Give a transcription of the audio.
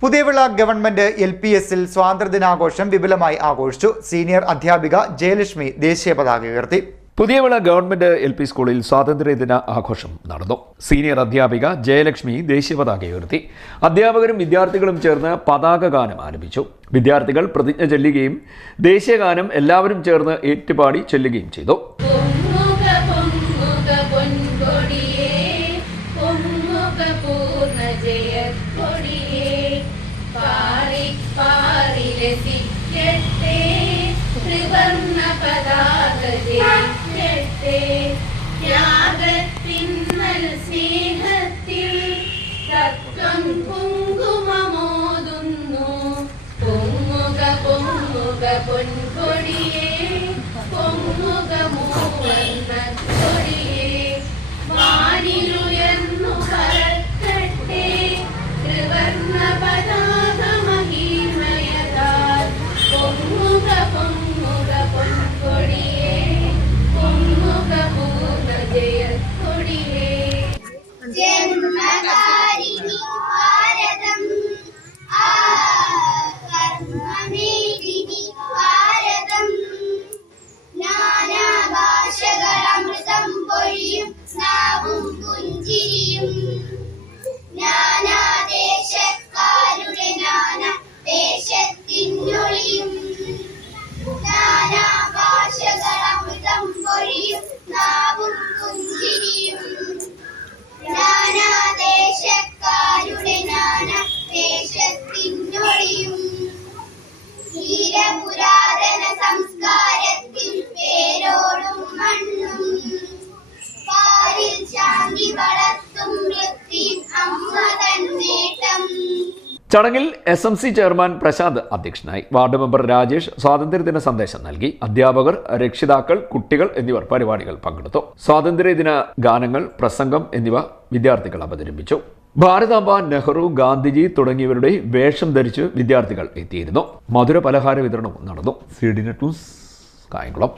Puthiyavila government L P എസിൽ സ്വാതന്ത്ര്യദിനാഘോഷം വിപുലമായി ആഘോഷിച്ചു. സീനിയർ അധ്യാപിക ജയലക്ഷ്മി ദേശീയ പതാക ഉയർത്തി. പുതിയവിള ഗവൺമെന്റ് എൽ പി സ്കൂളിൽ സ്വാതന്ത്ര്യദിന ആഘോഷം നടന്നു. സീനിയർ അധ്യാപിക ജയലക്ഷ്മി ദേശീയ പതാക ഉയർത്തി. അധ്യാപകരും വിദ്യാർത്ഥികളും ചേർന്ന് പതാക ഗാനം ആരംഭിച്ചു. വിദ്യാർത്ഥികൾ പ്രതിജ്ഞ ചൊല്ലുകയും ദേശീയഗാനം എല്ലാവരും ചേർന്ന് ഏറ്റുപാടി ചൊല്ലുകയും ചെയ്തു. പൂർണ രസിക്കട്ടെ ത്രിവർണ പതാക ജയിക്കട്ടെ ത്യാഗത്തിന്നൽ സ്നേഹത്തിൽ തത്വം കുങ്കുമമോതുന്നു. പൊങ്ങുക പൊങ്ങുക പൊൻകൊടിയേ പൊങ്ങുക Then Maga ചടങ്ങിൽ S M C chairman Prashanth അധ്യക്ഷനായി. വാർഡ് മെമ്പർ രാജേഷ് സ്വാതന്ത്ര്യദിന സന്ദേശം നൽകി. അധ്യാപകർ രക്ഷിതാക്കൾ കുട്ടികൾ എന്നിവർ പരിപാടികൾ പങ്കെടുത്തു. സ്വാതന്ത്ര്യദിന ഗാനങ്ങൾ പ്രസംഗം എന്നിവ വിദ്യാർത്ഥികൾ അവതരിപ്പിച്ചു. ഭാരതാംബ നെഹ്റു ഗാന്ധിജി തുടങ്ങിയവരുടെ വേഷം ധരിച്ച് വിദ്യാർത്ഥികൾ എത്തിയിരുന്നു. മധുര പലഹാര വിതരണവും നടന്നു. C D news Kayamkulam.